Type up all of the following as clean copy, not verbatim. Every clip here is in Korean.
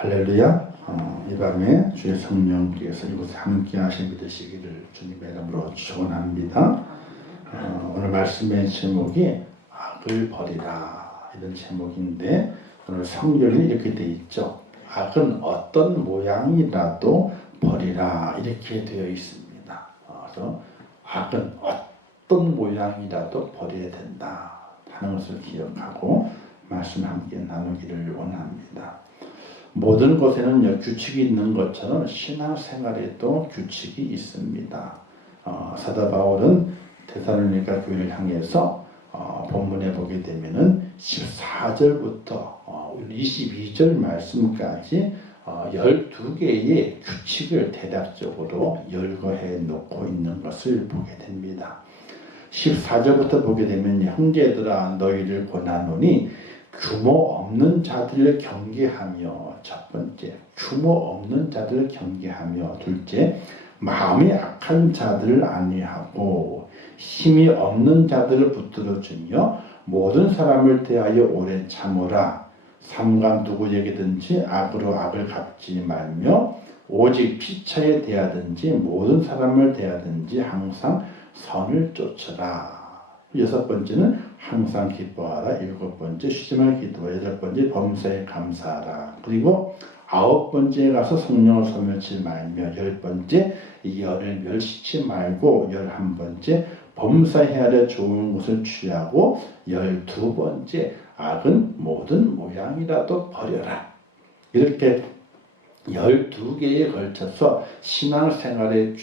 할렐루야. 이 밤에 주의 성령께서 이곳에 함께 하신 되시기를 주님의 이름으로 축원합니다. 오늘 말씀의 제목이 악을 버리라 이런 제목인데, 오늘 성경에 이렇게 되어 있죠. 악은 어떤 모양이라도 버리라 이렇게 되어 있습니다. 그래서 악은 어떤 모양이라도 버려야 된다 하는 것을 기억하고 말씀 함께 나누기를 원합니다. 모든 것에는 규칙이 있는 것처럼 신앙생활에도 규칙이 있습니다. 사도 바울은 데살로니가 교회를 향해서 본문에 보게 되면은 14절부터 22절 말씀까지 12개의 규칙을 대략적으로 열거해 놓고 있는 것을 보게 됩니다. 14절부터 보게 되면, 형제들아 너희를 권하노니 규모 없는 자들을 경계하며, 첫 번째 규모 없는 자들을 경계하며, 둘째 마음이 악한 자들을 안위하고 힘이 없는 자들을 붙들어주며 모든 사람을 대하여 오래 참으라. 삼가 누구에게든지 악으로 악을 갚지 말며 오직 피차에 대하든지 모든 사람을 대하든지 항상 선을 쫓으라. 여섯 번째는 항상 기뻐하라. 일곱 번째 쉬지 말 기도하라. 여덟 번째 범사에 감사하라. 그리고 아홉 번째에 가서 성령을 소멸치 말며, 열 번째 열을 멸시치 말고, 열한 번째 범사해야 할 좋은 것을 취하고, 열두 번째 악은 모든 모양이라도 버려라. 이렇게 12개에 걸쳐서 신앙생활의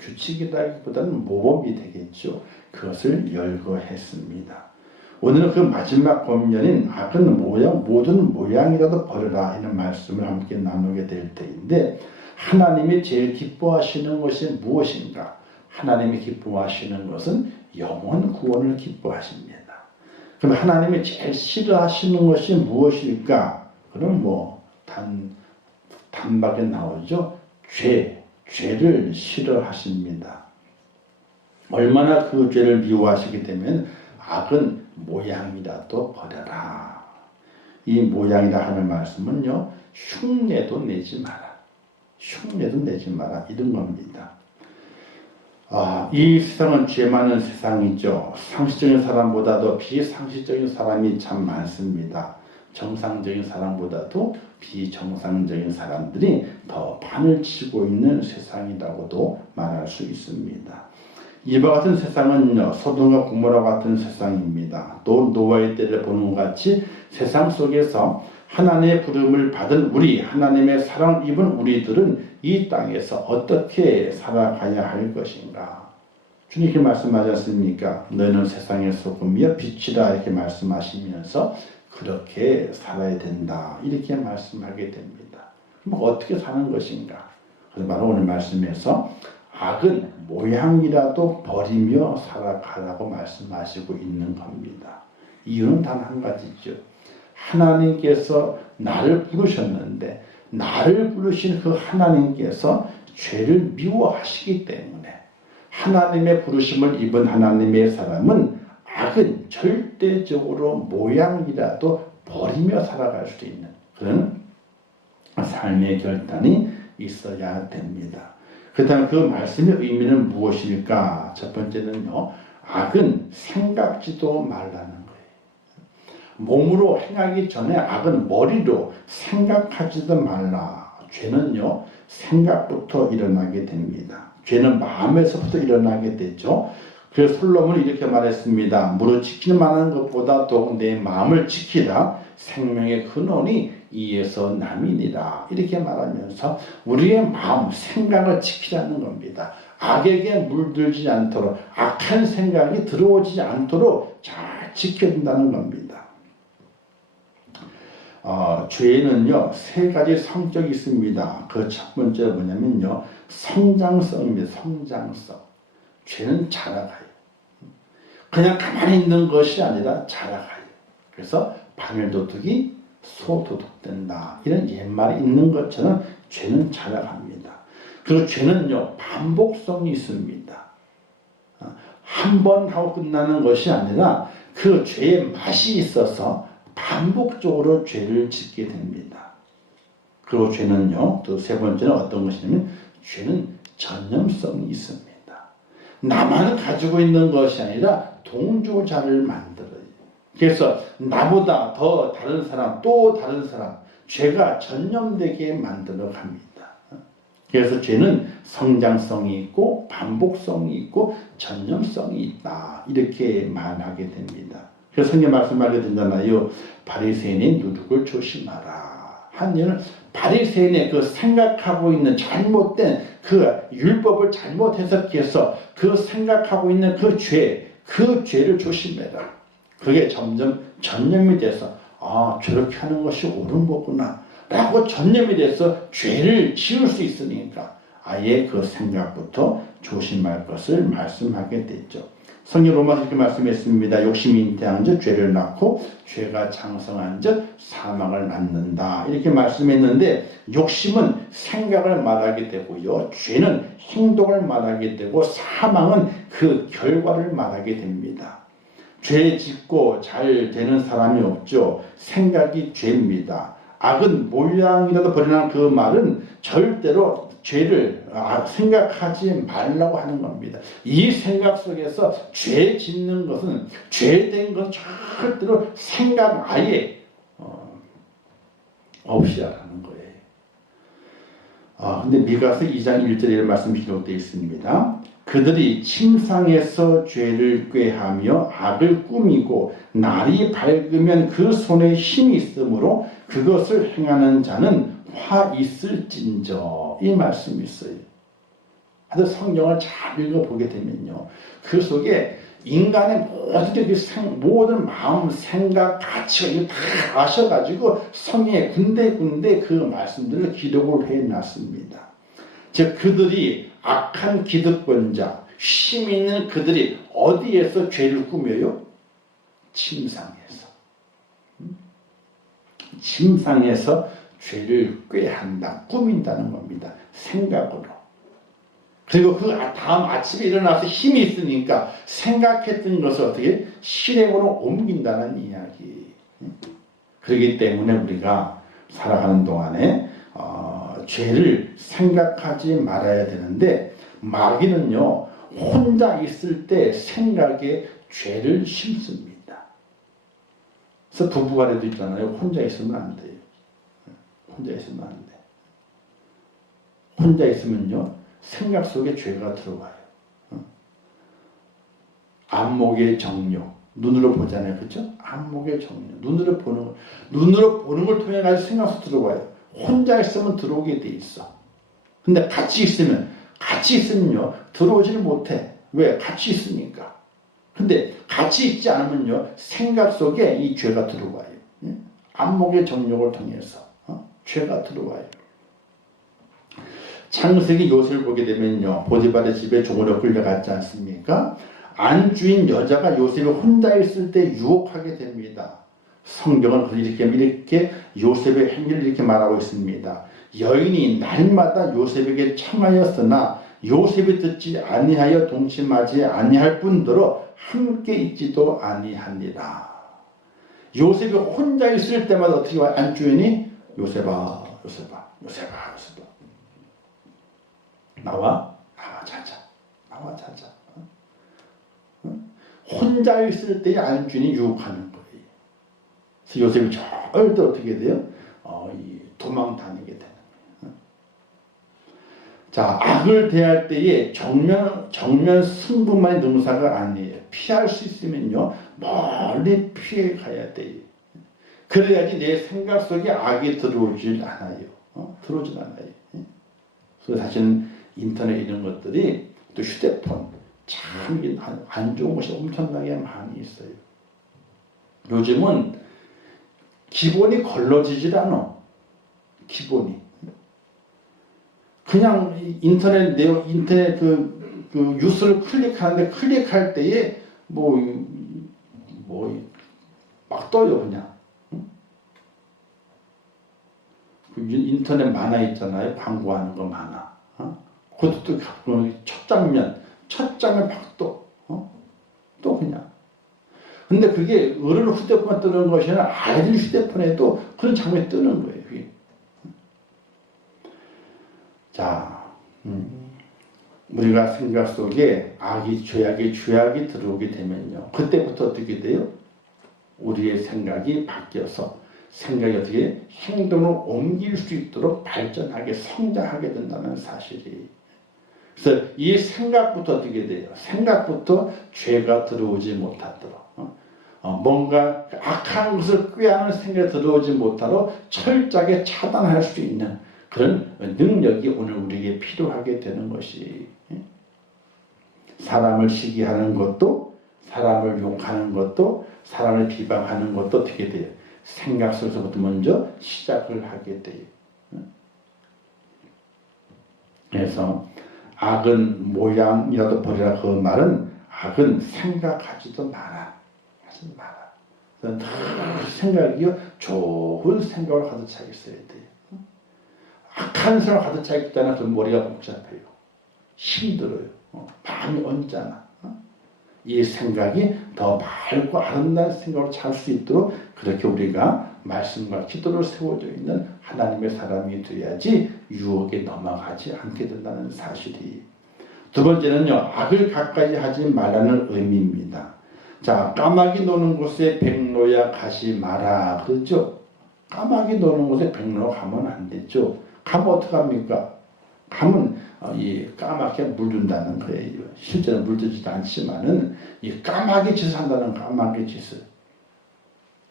규칙이라기보다는 모범이 되겠죠. 그것을 열거했습니다. 오늘은 그 마지막 권면인 악은 모든 모양이라도 버려라 이런 말씀을 함께 나누게 될 때인데, 하나님이 제일 기뻐하시는 것이 무엇인가? 하나님이 기뻐하시는 것은 영혼 구원을 기뻐하십니다. 그럼 하나님이 제일 싫어하시는 것이 무엇일까? 그럼 단박에 나오죠. 죄를 싫어하십니다. 얼마나 그 죄를 미워하시게 되면 악은 모양이라도 버려라. 이 모양이라 하는 말씀은요, 흉내도 내지 마라. 흉내도 내지 마라. 이런 겁니다. 이 세상은 죄 많은 세상이죠. 상식적인 사람보다도 비상식적인 사람이 참 많습니다. 정상적인 사람보다도 비정상적인 사람들이 더 판을 치고 있는 세상이라고도 말할 수 있습니다. 이와 같은 세상은 소돔과 고모라 같은 세상입니다. 또 노아의 때를 보는 것 같이 세상 속에서 하나님의 부름을 받은 우리, 하나님의 사랑을 입은 우리들은 이 땅에서 어떻게 살아가야 할 것인가? 주님께 말씀하지 않습니까? 너희는 세상의 소금이여 빛이라 이렇게 말씀하시면서 그렇게 살아야 된다 이렇게 말씀하게 됩니다. 그럼 어떻게 사는 것인가? 그래서 바로 오늘 말씀에서 악은 모양이라도 버리며 살아가라고 말씀하시고 있는 겁니다. 이유는 단 한 가지죠. 하나님께서 나를 부르셨는데, 나를 부르신 그 하나님께서 죄를 미워하시기 때문에, 하나님의 부르심을 입은 하나님의 사람은 악은 절대적으로 모양이라도 버리며 살아갈 수 있는 그런 삶의 결단이 있어야 됩니다. 그렇다면 그 말씀의 의미는 무엇일까? 첫 번째는요, 악은 생각지도 말라는 거예요. 몸으로 행하기 전에 악은 머리로 생각하지도 말라. 죄는요, 생각부터 일어나게 됩니다. 죄는 마음에서부터 일어나게 되죠. 그래서 솔로몬이 이렇게 말했습니다. 무릇 지킬 만한 것보다 더욱 내 마음을 지키라. 생명의 근원이 이에서 남이니라. 이렇게 말하면서 우리의 마음, 생각을 지키라는 겁니다. 악에게 물들지 않도록, 악한 생각이 들어오지 않도록 잘 지켜야 된다는 겁니다. 죄에는요, 세 가지 성격이 있습니다. 그 첫 번째가 뭐냐면요, 성장성입니다. 성장성. 죄는 자라가요. 그냥 가만히 있는 것이 아니라 자라가요. 그래서 바늘도둑이 소도둑된다. 이런 옛말이 있는 것처럼 죄는 자라갑니다. 그리고 죄는요, 반복성이 있습니다. 한 번 하고 끝나는 것이 아니라 그 죄의 맛이 있어서 반복적으로 죄를 짓게 됩니다. 그리고 죄는요, 또 세 번째는 어떤 것이냐면 죄는 전념성이 있습니다. 나만 가지고 있는 것이 아니라 동조자를 만들어요. 그래서 나보다 더 다른 사람, 또 다른 사람, 죄가 전념되게 만들어 갑니다. 그래서 죄는 성장성이 있고 반복성이 있고 전념성이 있다. 이렇게 말하게 됩니다. 그래서 성경 말씀하게 되잖아요. 바리새인의 누룩을 조심하라. 한 이유는 바리새인의 그 생각하고 있는 잘못된 그 율법을 잘못 해석해서 그 생각하고 있는 그 죄를 조심해라. 그게 점점 전념이 돼서 저렇게 하는 것이 옳은 거구나 라고 전념이 돼서 죄를 지을 수 있으니까 아예 그 생각부터 조심할 것을 말씀하게 됐죠. 성경 로마서 이렇게 말씀했습니다. 욕심이 잉태한 즉 죄를 낳고 죄가 장성한 즉 사망을 낳는다. 이렇게 말씀했는데 욕심은 생각을 말하게 되고요. 죄는 행동을 말하게 되고 사망은 그 결과를 말하게 됩니다. 죄 짓고 잘 되는 사람이 없죠. 생각이 죄입니다. 악은 모양이라도 버리라는 그 말은 절대로 죄를 생각하지 말라고 하는 겁니다. 이 생각 속에서 죄 짓는 것은 죄된 건 절대로 생각 아예 없이 하라는 거예요. 근데 미가서 2장 1절에 이런 말씀이 기록되어 있습니다. 그들이 침상에서 죄를 꾀하며 악을 꾸미고 날이 밝으면 그 손에 힘이 있으므로 그것을 행하는 자는 화 있을진저. 이 말씀이 있어요. 그래서 성경을 잘 읽어보게 되면요, 그 속에 인간의 모든 마음, 생각, 가치가 이거 다 아셔가지고 성경에 군데군데 그 말씀들을 기록을 해놨습니다. 즉 그들이 악한 기득권자, 힘 있는 그들이 어디에서 죄를 꾸며요? 침상에서. 침상에서 죄를 꾀한다, 꾸민다는 겁니다. 생각으로. 그리고 그 다음 아침에 일어나서 힘이 있으니까 생각했던 것을 어떻게 실행으로 옮긴다는 이야기. 그렇기 때문에 우리가 살아가는 동안에 죄를 생각하지 말아야 되는데 마귀는요, 혼자 있을 때 생각에 죄를 심습니다. 그래서 부부간에도 있잖아요. 혼자 있으면 안 돼요. 혼자 있으면 안 돼. 혼자 있으면요, 생각 속에 죄가 들어와요. 안목의 정욕, 눈으로 보잖아요, 그렇죠? 안목의 정욕, 눈으로 보는 걸 통해 가지고 생각 속에 들어와요. 혼자 있으면 들어오게 돼 있어. 근데 같이 있으면요 들어오지를 못해. 왜? 같이 있으니까. 근데 같이 있지 않으면요 생각 속에 이 죄가 들어와요. 안목의 정욕을 통해서 죄가 들어와요. 창세기 요셉을 보게 되면요, 보디발의 집에 종으로 끌려갔지 않습니까? 안주인 여자가 요셉이 혼자 있을 때 유혹하게 됩니다. 성경은 이렇게 요셉의 행위를 이렇게 말하고 있습니다. 여인이 날마다 요셉에게 청하였으나 요셉이 듣지 아니하여 동침하지 아니할 뿐더러 함께 있지도 아니하니라. 요셉이 혼자 있을 때마다 어떻게 와요? 안주인이 요셉아 나와 자자. 혼자 있을 때 안주인이 유혹하는 거예요. 그래서 요셉이 절대 어떻게 돼요? 도망 다니게 되는 거예요. 자, 악을 대할 때에 정면 승부만이 능사가 아니에요. 피할 수 있으면요, 멀리 피해 가야 돼요. 그래야지 내 생각 속에 악이 들어오질 않아요. 들어오질 않아요. 그래서 사실은 인터넷 이런 것들이, 또 휴대폰, 참 안 좋은 것이 엄청나게 많이 있어요. 요즘은 기본이 걸러지질 않아. 기본이. 그냥 인터넷 그 뉴스를 클릭할 때에 막 떠요, 그냥. 그 인터넷 만화 있잖아요. 광고하는 거 만화. 그것도 첫 장면 막 또 그냥. 근데 그게 어른 휴대폰에 뜨는 것이 아니라 아이들 휴대폰에도 그런 장면이 뜨는 거예요. 그게. 자, 우리가 생각 속에 악이, 죄악이 들어오게 되면요. 그때부터 어떻게 돼요? 우리의 생각이 바뀌어서 생각이 어떻게 행동을 옮길 수 있도록 발전하게, 성장하게 된다는 사실이. 그래서 이 생각부터 어떻게 돼요? 생각부터 죄가 들어오지 못하도록. 뭔가 악한 것을 꾀하는 생각이 들어오지 못하도록 철저하게 차단할 수 있는 그런 능력이 오늘 우리에게 필요하게 되는 것이, 사람을 시기하는 것도, 사람을 욕하는 것도, 사람을 비방하는 것도 어떻게 돼요? 생각 속에서부터 먼저 시작을 하게 돼요. 그래서 악은 모양이라도 버리라, 그 말은 악은 생각하지도 마라. 하지 마라. 생각이요, 좋은 생각을 가득 차게 써야 돼요. 악한 생각을 가득 차게 있다면 그 머리가 복잡해요. 힘들어요. 마음이 언짢아. 이 생각이 더 밝고 아름다운 생각으로 찰 수 있도록 그렇게 우리가 말씀과 기도를 세워져 있는 하나님의 사람이 되어야지 유혹에 넘어가지 않게 된다는 사실이. 두 번째는요, 악을 가까이 하지 말라는 의미입니다. 자, 까마귀 노는 곳에 백로야 가지 마라. 그렇죠? 까마귀 노는 곳에 백로 가면 안 되죠. 가면 어떡합니까? 가면 이 까맣게 물든다는 거예요. 실제로 물들지도 않지만은 이 까마귀 짓을 한다는 까마귀 짓을.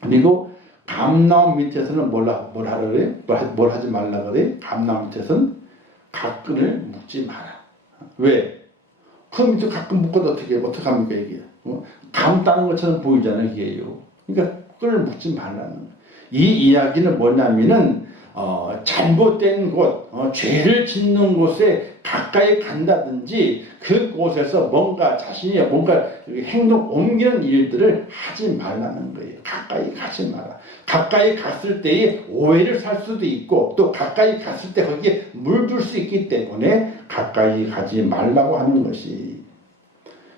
그리고 감나무 밑에서는 뭘 하라 그래? 뭘 하지 말라 그래? 감나무 밑에서는 가끈을 묶지 마라. 왜? 그 밑에 가끔 묶어도 어떡합니까 이게? 감 따는 것처럼 보이잖아요 이게요. 그러니까 끈을 묶지 말라는 거예요. 이 이야기는 뭐냐면은 잘못된 곳, 죄를 짓는 곳에 가까이 간다든지 그곳에서 뭔가 자신이 뭔가 행동 옮기는 일들을 하지 말라는 거예요. 가까이 가지 마라. 가까이 갔을 때에 오해를 살 수도 있고 또 가까이 갔을 때 거기에 물들 수 있기 때문에 가까이 가지 말라고 하는 것이.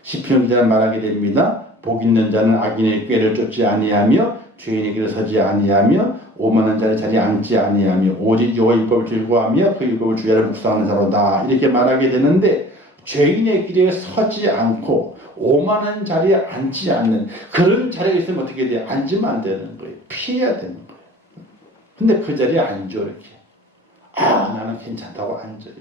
시편 기자는 말하게 됩니다. 복 있는 자는 악인의 꾀를 쫓지 아니하며 죄인의 길을 서지 아니하며 오만한 자의 자리에 앉지 아니하며 오직 여호와의 율법을 즐거워하며 그 율법을 주야로 묵상하는 자로다. 이렇게 말하게 되는데 죄인의 길에 서지 않고 오만한 자리에 앉지 않는 그런 자리에 있으면 어떻게 돼요? 앉으면 안 되는 거예요. 피해야 되는 거예요. 근데 그 자리에 앉아 이렇게. 나는 괜찮다고 앉아요.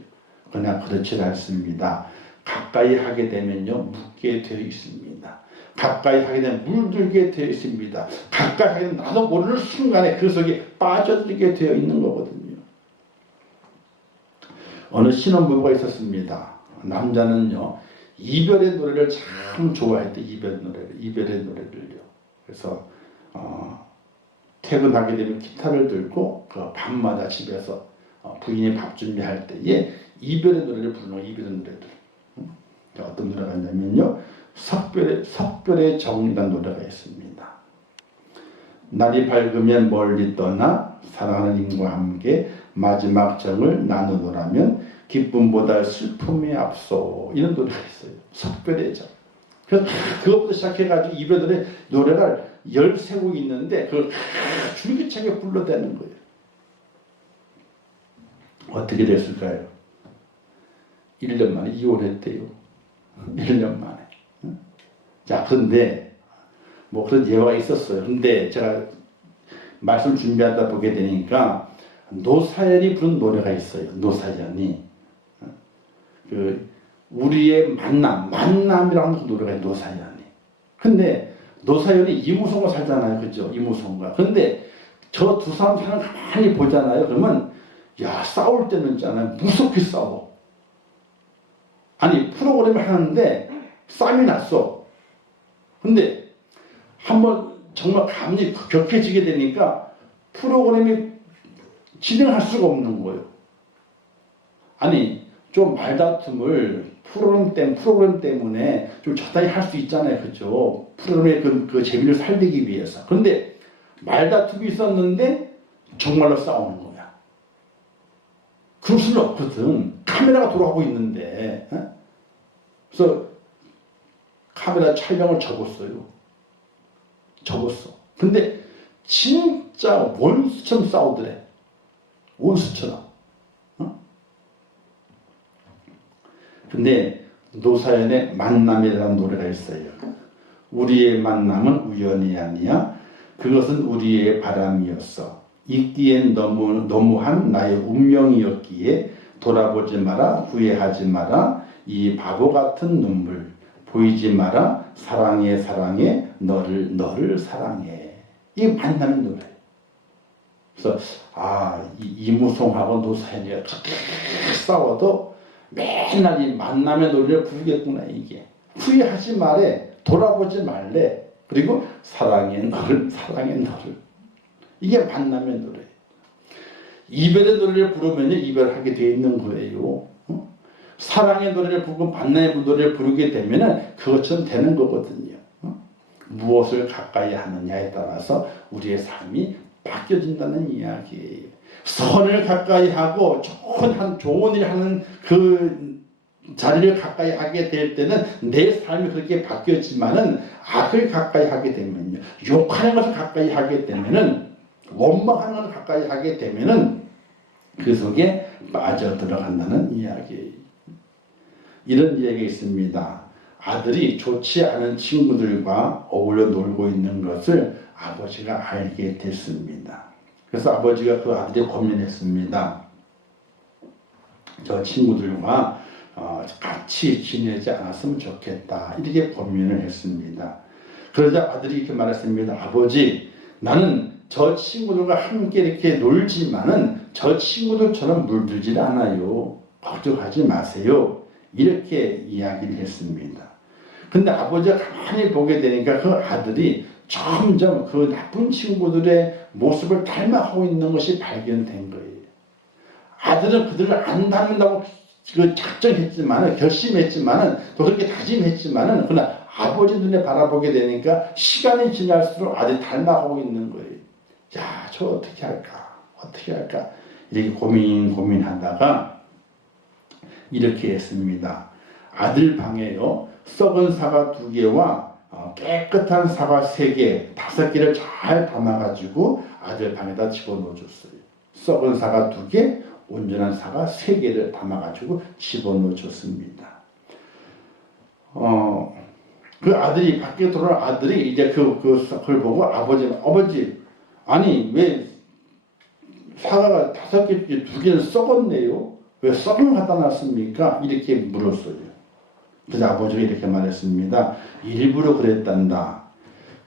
그러나 그렇지 않습니다. 가까이 하게 되면요 묻게 되어 있습니다. 가까이 하게 되면 물들게 되어 있습니다. 가까이 하게 되면 나도 모르는 순간에 그 속에 빠져들게 되어 있는 거거든요. 어느 신혼부부가 있었습니다. 남자는요 이별의 노래를 참 좋아했대. 이별의 노래를요. 그래서 퇴근하게 되면 기타를 들고 그 밤마다 집에서 부인이 밥 준비할 때에 이별의 노래를 부르는 거예요. 이별의 노래들. 어떤 노래가 있냐면요 석별의 정이라는 노래가 있습니다. 날이 밝으면 멀리 떠나 사랑하는 님과 함께 마지막 정을 나누노라면 기쁨보다 슬픔이 앞서. 이런 노래가 있어요. 석별의 정. 그래서 그것부터 시작해가지고 이별의 노래를 13곡이 있는데 그걸 줄기차게 불러대는 거예요. 어떻게 됐을까요? 1년 만에 이혼했대요. 1년 만에. 자, 근데 뭐 그런 예화가 있었어요. 근데 제가 말씀 준비하다 보게 되니까 노사연이 부른 노래가 있어요. 노사연이 그 우리의 만남이라는 그 노래가 있어요. 노사연이. 근데 노사연이 이무송과 살잖아요. 그죠? 이무송과. 근데 저 두 사람 사람 가만히 보잖아요. 그러면 야 싸울 때는 있잖아요. 무섭게 싸워. 아니 프로그램을 하는데 싸움이 났어. 근데 한번 정말 감이 격해지게 되니까 프로그램이 진행할 수가 없는 거예요. 아니 좀 말다툼을 프로그램 때문에 좀 적당히 할 수 있잖아요. 그죠? 프로그램의 그 재미를 살리기 위해서. 그런데 말다툼이 있었는데 정말로 싸우는 거야. 그럴 수는 없거든. 카메라가 돌아가고 있는데. 그래서 카메라 촬영을 접었어요. 근데 진짜 원수처럼 싸우더래. 원수처럼. 근데 노사연의 만남이라는 노래가 있어요. 우리의 만남은 우연이 아니야. 그것은 우리의 바람이었어. 있기엔 너무한 나의 운명이었기에 돌아보지 마라. 후회하지 마라. 이 바보 같은 눈물 보이지 마라. 사랑해 사랑해 너를 사랑해. 이 만나는 노래. 그래서 이무송하고 노사연이가 싸워도 맨날 이 만남의 노래를 부르겠구나. 이게 후회하지 말래. 돌아보지 말래. 그리고 사랑해 너를 이게 만남의 노래. 이별의 노래를 부르면 이별하게 되어 있는 거예요. 사랑의 노래를 부르고 만남의 노래를 부르게 되면 그것처럼 되는 거거든요. 무엇을 가까이 하느냐에 따라서 우리의 삶이 바뀌어진다는 이야기예요. 선을 가까이 하고 좋은 일 하는 그 자리를 가까이 하게 될 때는 내 삶이 그렇게 바뀌었지만은 악을 가까이 하게 되면요, 욕하는 것을 가까이 하게 되면은, 원망하는 것을 가까이 하게 되면은 그 속에 빠져 들어간다는 이야기예요. 이런 이야기가 있습니다. 아들이 좋지 않은 친구들과 어울려 놀고 있는 것을 아버지가 알게 됐습니다. 그래서 아버지가 그 아들이 고민했습니다. 저 친구들과 같이 지내지 않았으면 좋겠다. 이렇게 고민을 했습니다. 그러자 아들이 이렇게 말했습니다. 아버지, 나는 저 친구들과 함께 이렇게 놀지만은 저 친구들처럼 물들질 않아요. 걱정하지 마세요. 이렇게 이야기를 했습니다. 근데 아버지가 가만히 보게 되니까 그 아들이 점점 그 나쁜 친구들의 모습을 닮아가고 있는 것이 발견된 거예요. 아들은 그들을 안 닮는다고 작정했지만은, 결심했지만은, 또 그렇게 다짐했지만은, 그러나 아버지 눈에 바라보게 되니까 시간이 지날수록 아들이 닮아가고 있는 거예요. 야, 저 어떻게 할까? 이렇게 고민하다가 이렇게 했습니다. 아들 방에요, 썩은 사과 2개와 깨끗한 사과 3개, 5개를 잘 담아가지고 아들 방에다 집어넣어줬어요. 썩은 사과 2개, 온전한 사과 3개를 담아가지고 집어넣어줬습니다. 그 아들이, 밖에 돌아온 아들이 이제 그걸 보고 아버지, 아니, 왜 사과가 5개, 2개는 썩었네요? 왜 썩은 거 갖다 놨습니까? 이렇게 물었어요. 그래서 아버지가 이렇게 말했습니다. 일부러 그랬단다.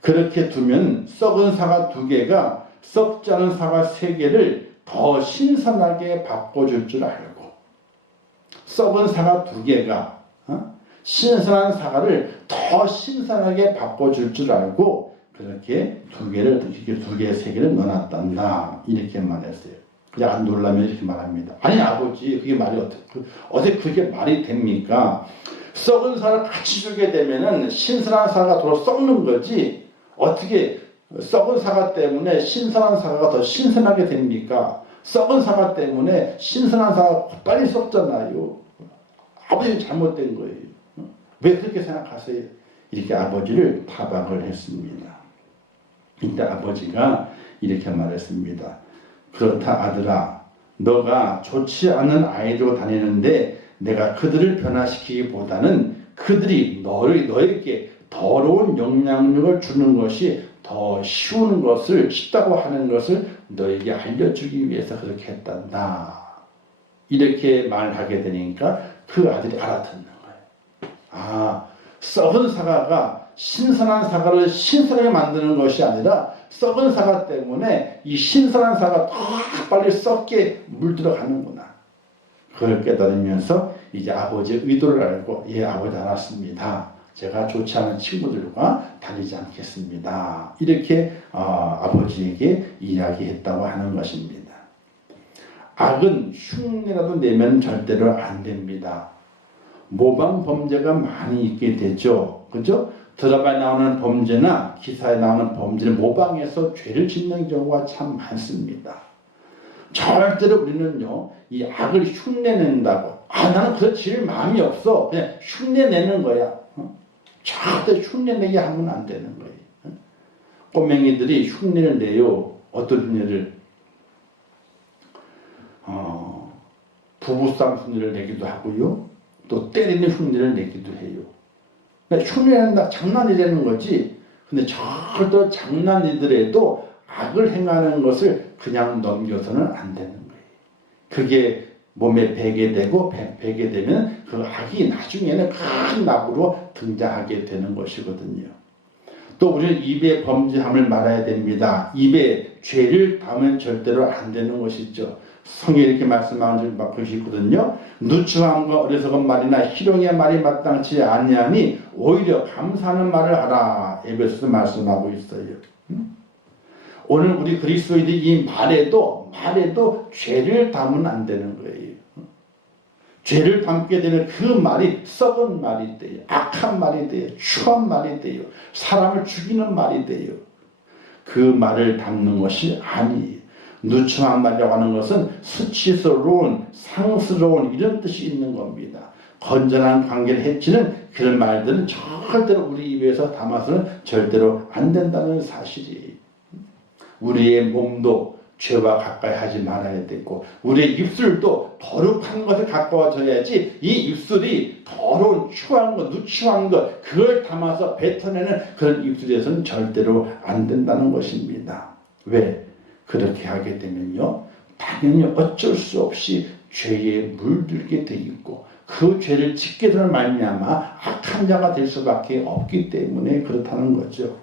그렇게 두면 썩은 사과 2개가 썩지 않은 사과 3개를 더 신선하게 바꿔줄 줄 알고, 썩은 사과 2개가 신선한 사과를 더 신선하게 바꿔줄 줄 알고 그렇게 2개, 3개를 넣어놨단다. 이렇게 말했어요. 그냥 안 놀라면 이렇게 말합니다. 아니 아버지, 그게 말이 어떻게 그게 말이 됩니까? 썩은 사과를 같이 주게 되면은 신선한 사과가 더 썩는 거지, 어떻게 썩은 사과 때문에 신선한 사과가 더 신선하게 됩니까? 썩은 사과 때문에 신선한 사과가 빨리 썩잖아요. 아버지 잘못된 거예요. 왜 그렇게 생각하세요? 이렇게 아버지를 타박을 했습니다. 이때 아버지가 이렇게 말했습니다. 그렇다 아들아, 너가 좋지 않은 아이들과 다니는데 내가 그들을 변화시키기보다는 그들이 너에게 더러운 영향력을 주는 것이 더 쉽다고 하는 것을 너에게 알려주기 위해서 그렇게 했단다. 이렇게 말하게 되니까 그 아들이 알아듣는 거예요. 썩은 사과가 신선한 사과를 신선하게 만드는 것이 아니라 썩은 사과 때문에 이 신선한 사과가 더 빨리 썩게 물들어가는구나. 그걸 깨달으면서 이제 아버지의 의도를 알고, 예, 아버지 알았습니다. 제가 좋지 않은 친구들과 다니지 않겠습니다. 이렇게 아버지에게 이야기했다고 하는 것입니다. 악은 흉내라도 내면 절대로 안 됩니다. 모방 범죄가 많이 있게 되죠. 그죠? 드라마에 나오는 범죄나 기사에 나오는 범죄를 모방해서 죄를 짓는 경우가 참 많습니다. 절대로 우리는요, 이 악을 흉내낸다고, 나는 그거 지을 마음이 없어, 그냥 흉내내는 거야. 절대 흉내내게 하면 안 되는 거예요. 꼬맹이들이 흉내를 내요. 어떤 흉내를? 부부싸움 흉내를 내기도 하고요. 또 때리는 흉내를 내기도 해요. 그러니까 흉내낸다, 장난이라는 거지. 근데 절대 장난이더라도 악을 행하는 것을 그냥 넘겨서는 안 되는 거예요. 그게 몸에 배게 되고 배게 되면 그 악이 나중에는 큰 악으로 등장하게 되는 것이거든요. 또 우리는 입에 범죄함을 말아야 됩니다. 입에 죄를 담으면 절대로 안 되는 것이죠. 성경에 이렇게 말씀하는 것이 있거든요. 누추함과 어리석은 말이나 희롱의 말이 마땅치 아니하니 오히려 감사하는 말을 하라. 에베소서 말씀하고 있어요. 오늘 우리 그리스도인들이 이 말에도 죄를 담으면 안 되는 거예요. 죄를 담게 되면 그 말이 썩은 말이 돼요. 악한 말이 돼요. 추한 말이 돼요. 사람을 죽이는 말이 돼요. 그 말을 담는 것이 아니에요. 누추한 말이라고 하는 것은 수치스러운, 상스러운 이런 뜻이 있는 겁니다. 건전한 관계를 해치는 그런 말들은 절대로 우리 입에서 담아서는 절대로 안 된다는 사실이에요. 우리의 몸도 죄와 가까이 하지 말아야 되고 우리의 입술도 거룩한 것을 가까워져야지 이 입술이 더러운 추한 것, 누추한 것 그걸 담아서 뱉어내는 그런 입술에서는 절대로 안 된다는 것입니다. 왜? 그렇게 하게 되면요 당연히 어쩔 수 없이 죄에 물들게 돼 있고 그 죄를 짓게 되는 말미암아 악한 자가 될 수밖에 없기 때문에 그렇다는 거죠.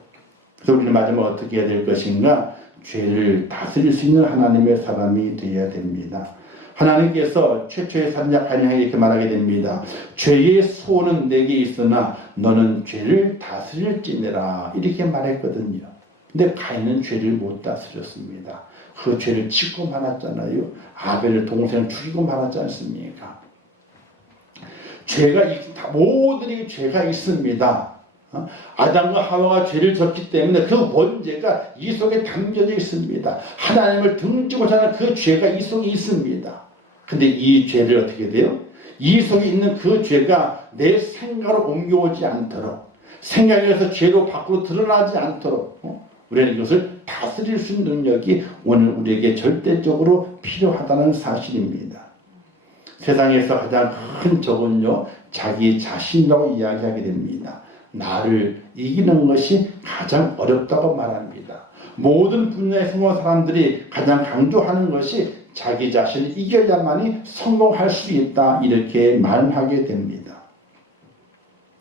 그래서 우리는 마지막에 어떻게 해야 될 것인가? 죄를 다스릴 수 있는 하나님의 사람이 되어야 됩니다. 하나님께서 최초의 산자 가인에게 이렇게 말하게 됩니다. 죄의 소원은 내게 있으나 너는 죄를 다스릴지니라 이렇게 말했거든요. 근데 가인은 죄를 못 다스렸습니다. 그 죄를 짓고 말았잖아요. 아벨을 동생을 죽이고 말았지 않습니까? 모두에게 죄가 있습니다. 아담과 하와가 죄를 졌기 때문에 그 원죄가 이 속에 담겨져 있습니다. 하나님을 등지고자 하는 그 죄가 이 속에 있습니다. 근데 이 죄를 어떻게 돼요? 이 속에 있는 그 죄가 내 생각으로 옮겨오지 않도록 생각에서 죄로 밖으로 드러나지 않도록 우리는 이것을 다스릴 수 있는 능력이 오늘 우리에게 절대적으로 필요하다는 사실입니다. 세상에서 가장 큰 적은요 자기 자신이라고 이야기하게 됩니다. 나를 이기는 것이 가장 어렵다고 말합니다. 모든 분야에 성공한 사람들이 가장 강조하는 것이 자기 자신을 이겨야만이 성공할 수 있다 이렇게 말하게 됩니다.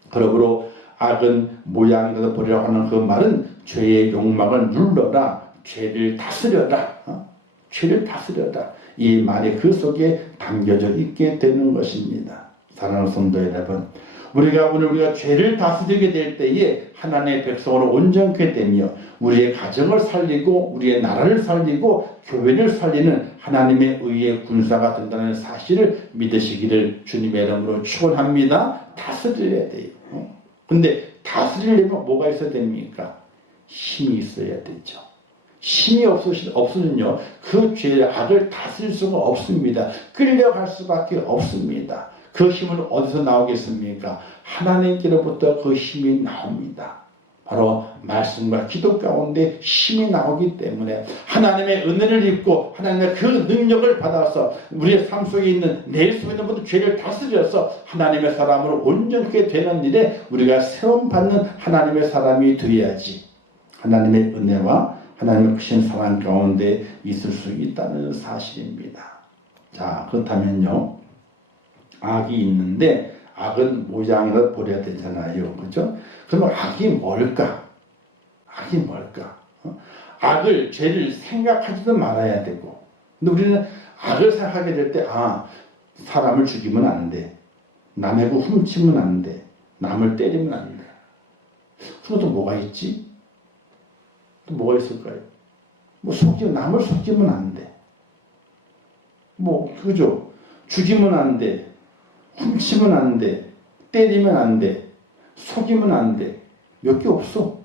그러므로 악은 모양이라도 버리라고 하는 그 말은 죄의 욕망을 눌러라, 죄를 다스려라, 죄를 다스려라 이 말이 그 속에 담겨져 있게 되는 것입니다. 사랑하는 성도 여러분, 우리가 죄를 다스리게 될 때에 하나님의 백성으로 온전케 되며 우리의 가정을 살리고 우리의 나라를 살리고 교회를 살리는 하나님의 의의 군사가 된다는 사실을 믿으시기를 주님의 이름으로 축원합니다. 다스려야 돼요. 근데 다스리려면 뭐가 있어야 됩니까? 힘이 있어야 되죠. 힘이 없으면요 그 죄의 악을 다스릴 수가 없습니다. 끌려갈 수밖에 없습니다. 그 힘은 어디서 나오겠습니까? 하나님께로부터 그 힘이 나옵니다. 바로 말씀과 기도 가운데 힘이 나오기 때문에 하나님의 은혜를 입고 하나님의 그 능력을 받아서 우리의 삶 속에 있는 내 속에 있는 모든 죄를 다스려서 하나님의 사람으로 온전하게 되는 일에 우리가 세움받는 하나님의 사람이 되어야지 하나님의 은혜와 하나님의 크신 사랑 가운데 있을 수 있다는 사실입니다. 자, 그렇다면요 악이 있는데 악은 모양이라도 버려야 되잖아요. 그렇죠? 그러면 악이 뭘까? 악이 뭘까? 악을, 죄를 생각하지도 말아야 되고 근데 우리는 악을 생각하게 될 때 사람을 죽이면 안 돼. 남의 거 훔치면 안 돼. 남을 때리면 안 돼. 그럼 또 뭐가 있지? 또 뭐가 있을까요? 남을 속이면 안 돼. 그죠? 죽이면 안 돼. 훔치면 안 돼. 때리면 안 돼. 속이면 안 돼. 몇 개 없어.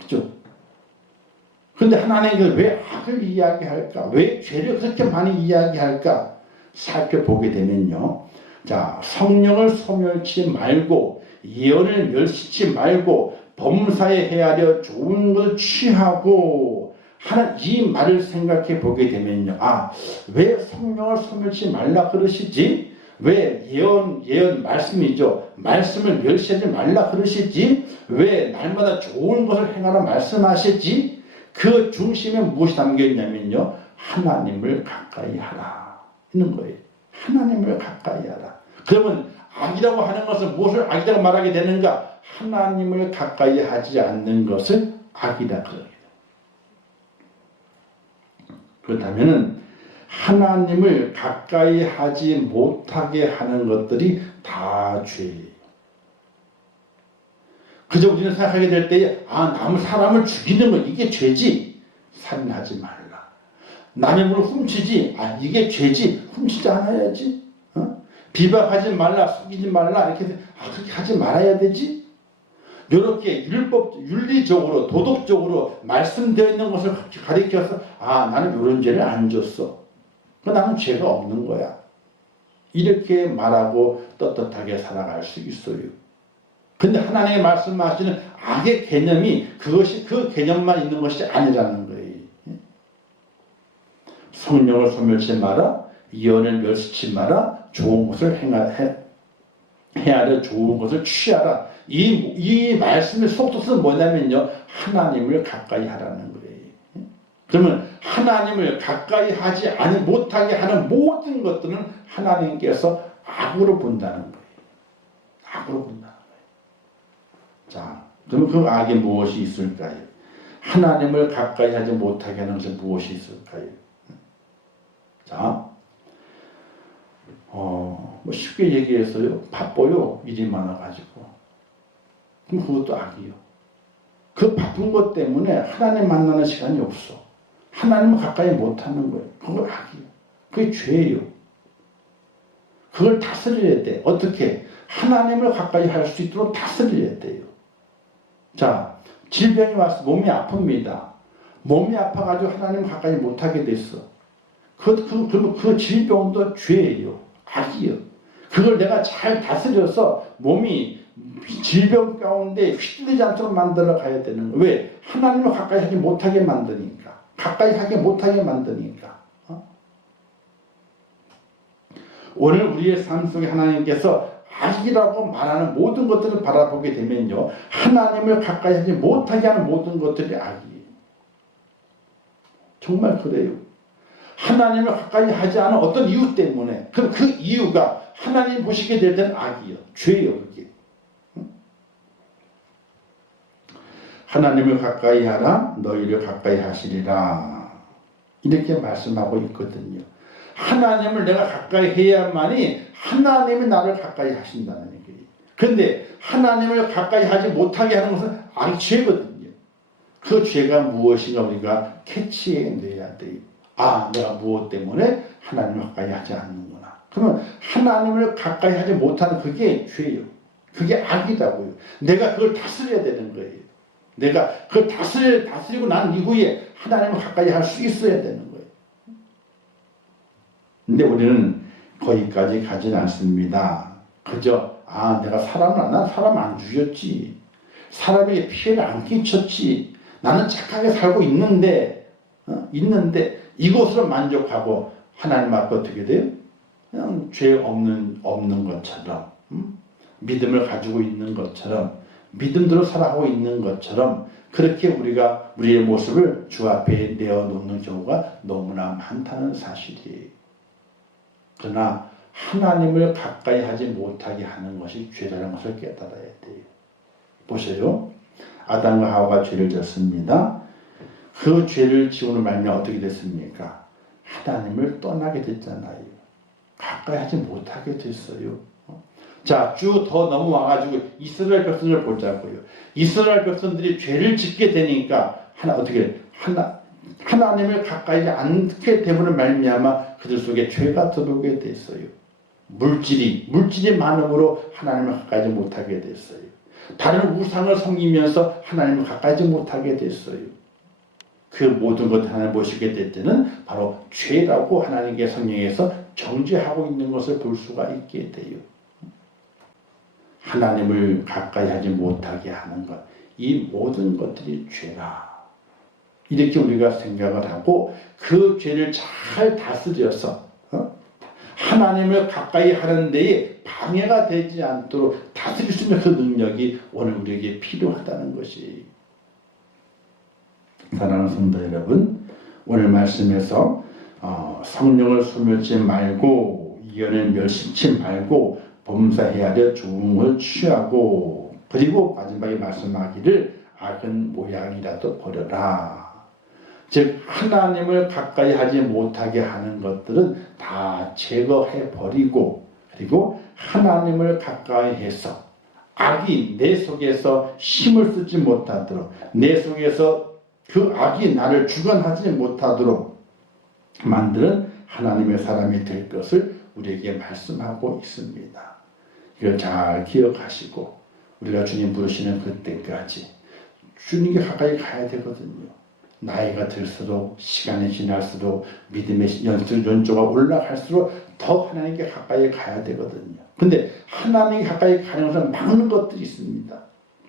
그죠? 그런데 하나님은 왜 악을 이야기할까? 왜 죄를 그렇게 많이 이야기할까? 살펴보게 되면요. 자, 성령을 소멸치 말고 예언을 멸시치 말고 범사에 헤아려 좋은 것을 취하고 하는 이 말을 생각해 보게 되면요. 왜 성령을 소멸치 말라 그러시지? 왜 예언 말씀이죠. 말씀을 멸시하지 말라 그러시지. 왜 날마다 좋은 것을 행하라 말씀하셨지. 그 중심에 무엇이 담겨 있냐면요. 하나님을 가까이 하라. 있는 거예요. 하나님을 가까이 하라. 그러면 악이라고 하는 것은 무엇을 악이라고 말하게 되는가? 하나님을 가까이 하지 않는 것을 악이다 그러게 돼요. 그렇다면은 하나님을 가까이 하지 못하게 하는 것들이 다 죄예요. 그저 우리는 생각하게 될 때에 남을 사람을 죽이는 거 이게 죄지. 살인하지 말라. 남의 물을 훔치지. 이게 죄지. 훔치지 않아야지. 비방하지 말라. 속이지 말라. 이렇게 그렇게 하지 말아야 되지. 이렇게 윤리적으로 도덕적으로 말씀되어 있는 것을 가리켜서 나는 이런 죄를 안 줬어. 나는 죄가 없는 거야. 이렇게 말하고 떳떳하게 살아갈 수 있어요. 근데 하나님의 말씀하시는 악의 개념이 그것이 그 개념만 있는 것이 아니라는 거예요. 성령을 소멸치 마라. 예언을 멸시치 마라. 좋은 것을 헤아려 좋은 것을 취하라. 이 말씀의 속뜻은 뭐냐면요. 하나님을 가까이 하라는 거예요. 그러면 하나님을 가까이 하지 못하게 하는 모든 것들은 하나님께서 악으로 본다는 거예요. 악으로 본다는 거예요. 자, 그러면 그 악에 무엇이 있을까요? 하나님을 가까이 하지 못하게 하는 것에 무엇이 있을까요? 자, 뭐 쉽게 얘기해서요. 바빠요. 일이 많아가지고. 그럼 그것도 악이요. 그 바쁜 것 때문에 하나님 만나는 시간이 없어. 하나님을 가까이 못하는 거예요. 그건 악이에요. 그게 죄예요. 그걸 다스려야 돼. 어떻게? 하나님을 가까이 할 수 있도록 다스려야 돼요. 자, 질병이 와서 몸이 아픕니다. 몸이 아파가지고 하나님을 가까이 못하게 됐어. 그러면 그 질병도 죄예요. 악이요. 그걸 내가 잘 다스려서 몸이 질병 가운데 휘둘리지 않도록 만들어 가야 되는 거예요. 왜? 하나님을 가까이 하지 못하게 만드니까. 가까이 하지 못하게 만드니까. 오늘 우리의 삶 속에 하나님께서 악이라고 말하는 모든 것들을 바라보게 되면요. 하나님을 가까이 하지 못하게 하는 모든 것들이 악이에요. 정말 그래요. 하나님을 가까이 하지 않은 어떤 이유 때문에 그럼 그 이유가 하나님 보시게 될 때는 악이요. 죄예요. 그게. 하나님을 가까이 하라 너희를 가까이 하시리라. 이렇게 말씀하고 있거든요. 하나님을 내가 가까이 해야만이 하나님이 나를 가까이 하신다는 얘기예요. 그런데 하나님을 가까이 하지 못하게 하는 것은 죄거든요. 그 죄가 무엇인가 우리가 캐치해내야 돼요. 내가 무엇 때문에 하나님을 가까이 하지 않는구나. 그러면 하나님을 가까이 하지 못하는 그게 죄예요. 그게 악이다고요. 내가 그걸 다스려야 되는 거예요. 내가 그걸 다스리고 난 이후에 하나님을 가까이 할 수 있어야 되는 거예요. 근데 우리는 거기까지 가진 않습니다. 그저 내가 난 사람 안 죽였지. 사람에게 피해를 안 끼쳤지. 나는 착하게 살고 있는데 이것으로 만족하고 하나님 앞에 어떻게 돼요? 그냥 죄 없는 것처럼 믿음을 가지고 있는 것처럼 믿음대로 살아가고 있는 것처럼 그렇게 우리가 우리의 모습을 주 앞에 내어놓는 경우가 너무나 많다는 사실이에요. 그러나 하나님을 가까이 하지 못하게 하는 것이 죄라는 것을 깨달아야 돼요. 보세요. 아담과 하와가 죄를 졌습니다. 그 죄를 지우는 말미암아 어떻게 됐습니까? 하나님을 떠나게 됐잖아요. 가까이 하지 못하게 됐어요. 자, 쭉 더 넘어와가지고 이스라엘 백성을 보자고요. 이스라엘 백성들이 죄를 짓게 되니까 하나님을 가까이 않게 되므로 말미암아 그들 속에 죄가 들어오게 됐어요. 물질이 많음으로 하나님을 가까이 하지 못하게 됐어요. 다른 우상을 섬기면서 하나님을 가까이 하지 못하게 됐어요. 그 모든 것을 하나님 보시게 될 때는 바로 죄라고 하나님께 성령에서 정죄하고 있는 것을 볼 수가 있게 돼요. 하나님을 가까이 하지 못하게 하는 것, 이 모든 것들이 죄다. 이렇게 우리가 생각을 하고 그 죄를 잘 다스려서 하나님을 가까이 하는 데에 방해가 되지 않도록 다스릴 수 있는 그 능력이 오늘 우리에게 필요하다는 것이. 사랑하는 성도 여러분, 오늘 말씀에서 성령을 소멸치 말고 이견을 멸시치 말고 범사해야 될 종을 취하고, 그리고 마지막에 말씀하기를 악은 모양이라도 버려라. 즉 하나님을 가까이 하지 못하게 하는 것들은 다 제거해 버리고, 그리고 하나님을 가까이 해서 악이 내 속에서 힘을 쓰지 못하도록, 내 속에서 그 악이 나를 주관하지 못하도록 만드는 하나님의 사람이 될 것을 우리에게 말씀하고 있습니다. 이걸 잘 기억하시고 우리가 주님 부르시는 그때까지 주님께 가까이 가야 되거든요. 나이가 들수록, 시간이 지날수록, 믿음의 연조가 올라갈수록 더 하나님께 가까이 가야 되거든요. 근데 하나님께 가까이 가는 것은 막는 것들이 있습니다.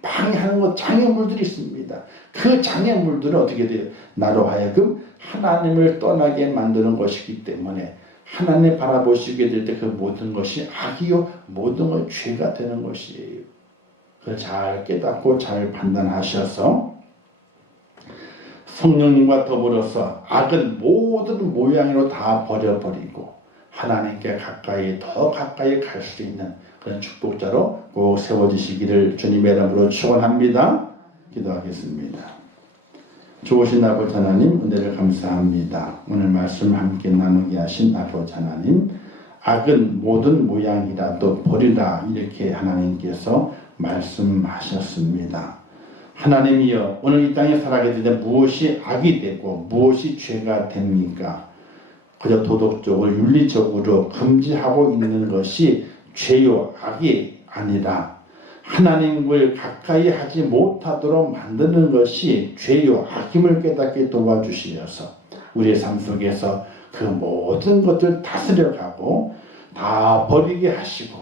방해하는 것, 장애물들이 있습니다. 그 장애물들은 어떻게 돼요? 나로 하여금 하나님을 떠나게 만드는 것이기 때문에 하나님 바라보시게 될 때 그 모든 것이 악이요, 모든 것이 죄가 되는 것이에요. 그걸 잘 깨닫고 잘 판단하셔서 성령님과 더불어서 악은 모든 모양으로 다 버려버리고 하나님께 가까이, 더 가까이 갈 수 있는 그런 축복자로 꼭 세워지시기를 주님의 이름으로 축원합니다. 기도하겠습니다. 좋으신 아버지 하나님, 은혜를 감사합니다. 오늘 말씀 함께 나누게 하신 아버지 하나님, 악은 모든 모양이라도 버리라, 이렇게 하나님께서 말씀하셨습니다. 하나님이여, 오늘 이 땅에 살아가게 되는데 무엇이 악이 되고 무엇이 죄가 됩니까? 그저 도덕적으로 윤리적으로 금지하고 있는 것이 죄요 악이 아니라 하나님을 가까이 하지 못하도록 만드는 것이 죄요 악임을 깨닫게 도와주시어서 우리의 삶 속에서 그 모든 것을 다스려가고 다 버리게 하시고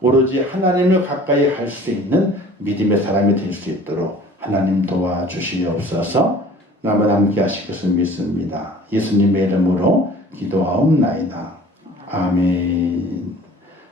오로지 하나님을 가까이 할 수 있는 믿음의 사람이 될 수 있도록 하나님 도와주시옵소서. 나만 함께 하실 것을 믿습니다. 예수님의 이름으로 기도하옵나이다. 아멘.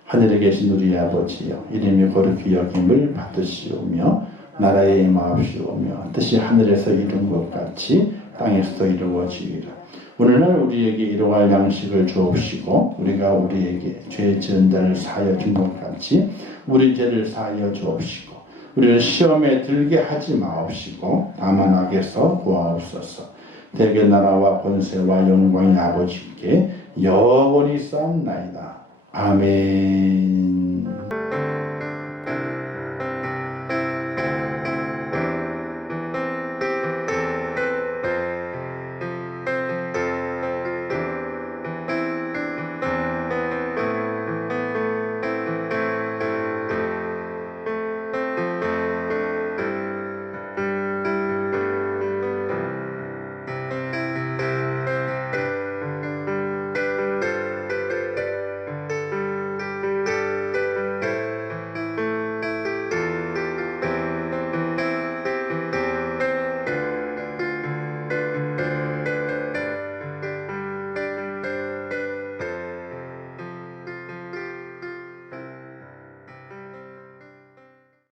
하늘에 계신 우리 아버지여, 이름이 거룩히 여김을 받으시오며 나라의 임하옵시오며 뜻이 하늘에서 이룬 것 같이 땅에서도 이루어지리라. 오늘날 우리에게 일용할 양식을 주옵시고 우리가 우리에게 죄 지은 자를 사하여 준 것 같이 우리 죄를 사하여 주옵시고 우리를 시험에 들게 하지 마옵시고 다만 악에서 구하옵소서. 대개 나라와 권세와 영광이 아버지께 영원히 싸움나이다. 아멘.